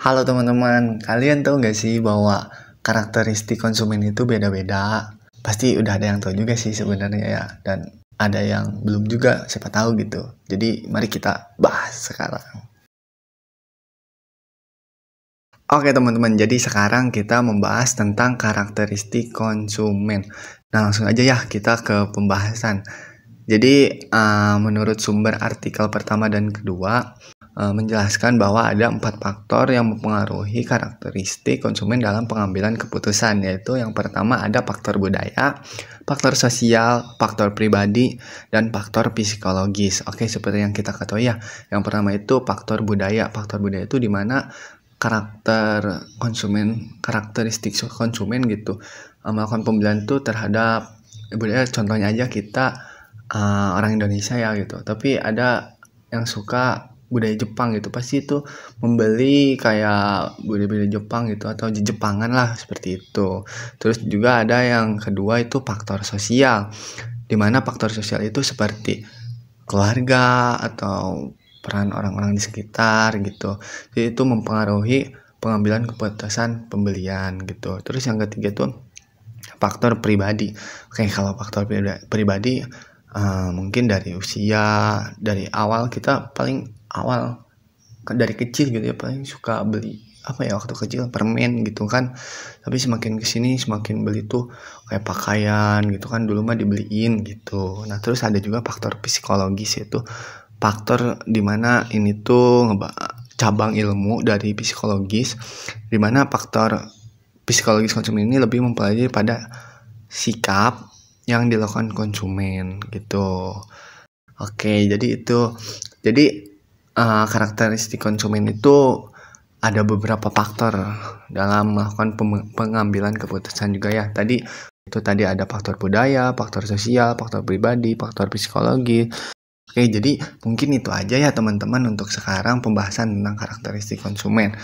Halo teman-teman, kalian tahu nggak sih bahwa karakteristik konsumen itu beda-beda? Pasti udah ada yang tahu juga sih sebenarnya ya, dan ada yang belum juga, siapa tahu gitu. Jadi mari kita bahas sekarang. Oke teman-teman, jadi sekarang kita membahas tentang karakteristik konsumen. Nah langsung aja ya kita ke pembahasan. Jadi menurut sumber artikel pertama dan kedua, menjelaskan bahwa ada 4 faktor yang mempengaruhi karakteristik konsumen dalam pengambilan keputusan, yaitu yang pertama ada faktor budaya, faktor sosial, faktor pribadi, dan faktor psikologis. Oke, seperti yang kita ketahui ya, yang pertama itu faktor budaya. Faktor budaya itu dimana karakteristik konsumen gitu melakukan pembelian itu terhadap budaya. Contohnya aja kita orang Indonesia ya gitu, tapi ada yang suka budaya Jepang gitu, pasti itu membeli kayak budaya Jepang gitu atau Jepangan lah seperti itu. Terus juga ada yang kedua itu faktor sosial, dimana faktor sosial itu seperti keluarga atau peran orang-orang di sekitar gitu. Jadi itu mempengaruhi pengambilan keputusan pembelian gitu. Terus yang ketiga itu faktor pribadi. Oke, kalau faktor pribadi mungkin dari usia, dari awal kita paling awal dari kecil gitu ya paling suka beli apa ya waktu kecil permen gitu kan, tapi semakin kesini semakin beli tuh kayak pakaian gitu kan, dulu mah dibeliin gitu. Nah terus ada juga faktor psikologis, yaitu faktor dimana ini tuh cabang ilmu dari psikologis, dimana faktor psikologis konsumen ini lebih mempelajari pada sikap yang dilakukan konsumen gitu. Oke, jadi itu. Jadi karakteristik konsumen itu ada beberapa faktor dalam melakukan pengambilan keputusan juga ya. Tadi ada faktor budaya, faktor sosial, faktor pribadi, faktor psikologi. Oke, jadi mungkin itu aja ya teman-teman untuk sekarang pembahasan tentang karakteristik konsumen.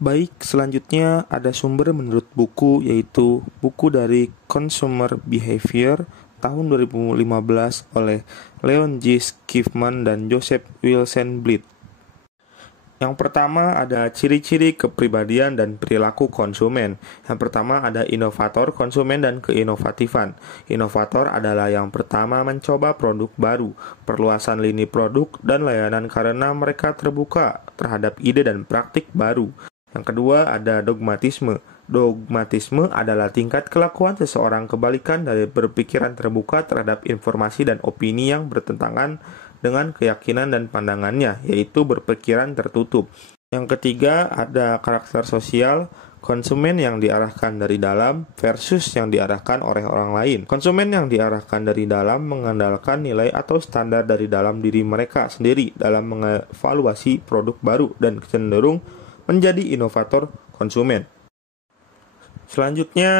Baik, selanjutnya ada sumber menurut buku, yaitu buku dari Consumer Behavior tahun 2015 oleh Leon G. Schiffman dan Joseph Wilson Blitt. Yang pertama ada ciri-ciri kepribadian dan perilaku konsumen. Yang pertama ada inovator konsumen dan keinovatifan. Inovator adalah yang pertama mencoba produk baru, perluasan lini produk dan layanan karena mereka terbuka terhadap ide dan praktik baru. Yang kedua ada dogmatisme. Dogmatisme adalah tingkat kelakuan seseorang kebalikan dari berpikiran terbuka terhadap informasi dan opini yang bertentangan dengan keyakinan dan pandangannya, yaitu berpikiran tertutup. Yang ketiga ada karakter sosial. Konsumen yang diarahkan dari dalam versus yang diarahkan oleh orang lain. Konsumen yang diarahkan dari dalam mengandalkan nilai atau standar dari dalam diri mereka sendiri dalam mengevaluasi produk baru dan cenderung menjadi inovator konsumen. Selanjutnya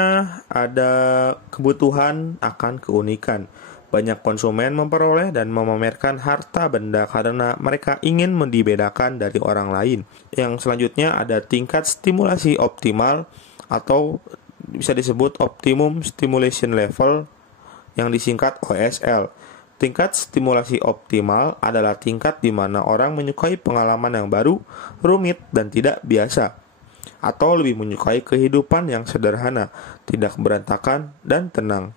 ada kebutuhan akan keunikan. Banyak konsumen memperoleh dan memamerkan harta benda karena mereka ingin dibedakan dari orang lain. Yang selanjutnya ada tingkat stimulasi optimal atau bisa disebut Optimum Stimulation Level yang disingkat OSL. Tingkat stimulasi optimal adalah tingkat di mana orang menyukai pengalaman yang baru, rumit, dan tidak biasa, atau lebih menyukai kehidupan yang sederhana, tidak berantakan, dan tenang.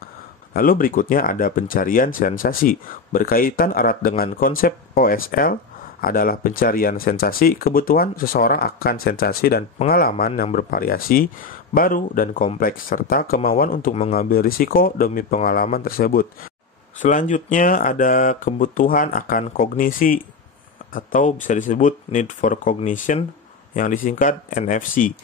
Lalu berikutnya ada pencarian sensasi. Berkaitan erat dengan konsep OSL adalah pencarian sensasi, kebutuhan seseorang akan sensasi dan pengalaman yang bervariasi, baru, dan kompleks, serta kemauan untuk mengambil risiko demi pengalaman tersebut. Selanjutnya ada kebutuhan akan kognisi atau bisa disebut need for cognition yang disingkat NFC.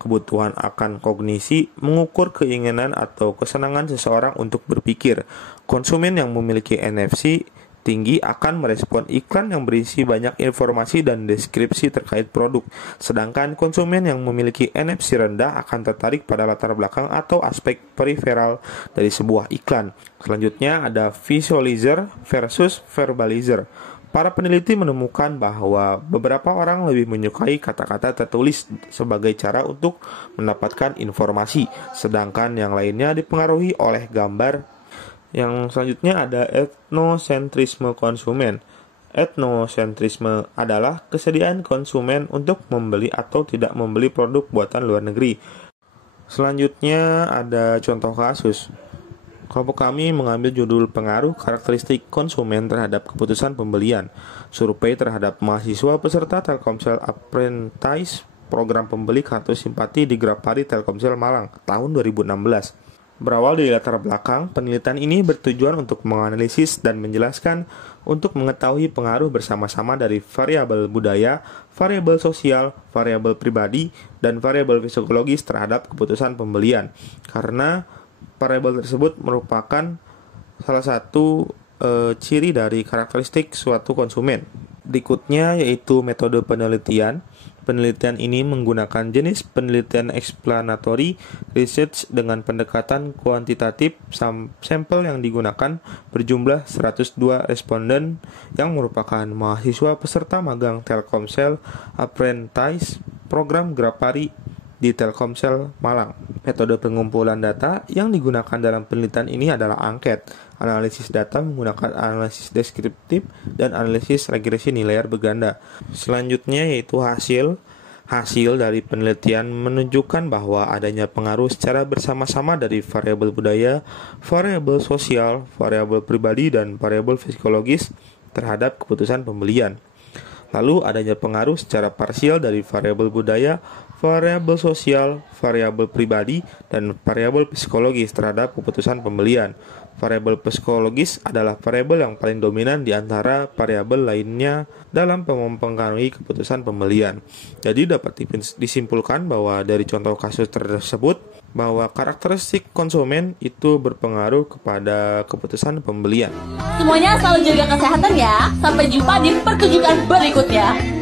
Kebutuhan akan kognisi mengukur keinginan atau kesenangan seseorang untuk berpikir. Konsumen yang memiliki NFC tinggi akan merespon iklan yang berisi banyak informasi dan deskripsi terkait produk. Sedangkan konsumen yang memiliki NFC rendah akan tertarik pada latar belakang atau aspek periferal dari sebuah iklan. Selanjutnya ada visualizer versus verbalizer. Para peneliti menemukan bahwa beberapa orang lebih menyukai kata-kata tertulis sebagai cara untuk mendapatkan informasi, sedangkan yang lainnya dipengaruhi oleh gambar. Yang selanjutnya ada etnosentrisme konsumen. Etnosentrisme adalah kesediaan konsumen untuk membeli atau tidak membeli produk buatan luar negeri. Selanjutnya ada contoh kasus. Kelompok kami mengambil judul pengaruh karakteristik konsumen terhadap keputusan pembelian. Survei terhadap mahasiswa peserta Telkomsel Apprentice program pembeli kartu simpati di Grapari Telkomsel Malang tahun 2016. Berawal dari latar belakang, penelitian ini bertujuan untuk menganalisis dan menjelaskan untuk mengetahui pengaruh bersama-sama dari variabel budaya, variabel sosial, variabel pribadi, dan variabel psikologis terhadap keputusan pembelian. Karena variabel tersebut merupakan salah satu ciri dari karakteristik suatu konsumen. Berikutnya yaitu metode penelitian. Penelitian ini menggunakan jenis penelitian explanatory research dengan pendekatan kuantitatif. Sampel yang digunakan berjumlah 102 responden yang merupakan mahasiswa peserta magang Telkomsel Apprentice program Grapari di Telkomsel Malang. Metode pengumpulan data yang digunakan dalam penelitian ini adalah angket, analisis data menggunakan analisis deskriptif, dan analisis regresi nilai berganda. Selanjutnya yaitu hasil. Hasil dari penelitian menunjukkan bahwa adanya pengaruh secara bersama-sama dari variabel budaya, variabel sosial, variabel pribadi, dan variabel psikologis terhadap keputusan pembelian. Lalu adanya pengaruh secara parsial dari variabel budaya, variabel sosial, variabel pribadi, dan variabel psikologis terhadap keputusan pembelian. Variabel psikologis adalah variabel yang paling dominan di antara variabel lainnya dalam mempengaruhi keputusan pembelian. Jadi dapat disimpulkan bahwa dari contoh kasus tersebut bahwa karakteristik konsumen itu berpengaruh kepada keputusan pembelian. Semuanya selalu jaga kesehatan ya. Sampai jumpa di pertunjukan berikutnya.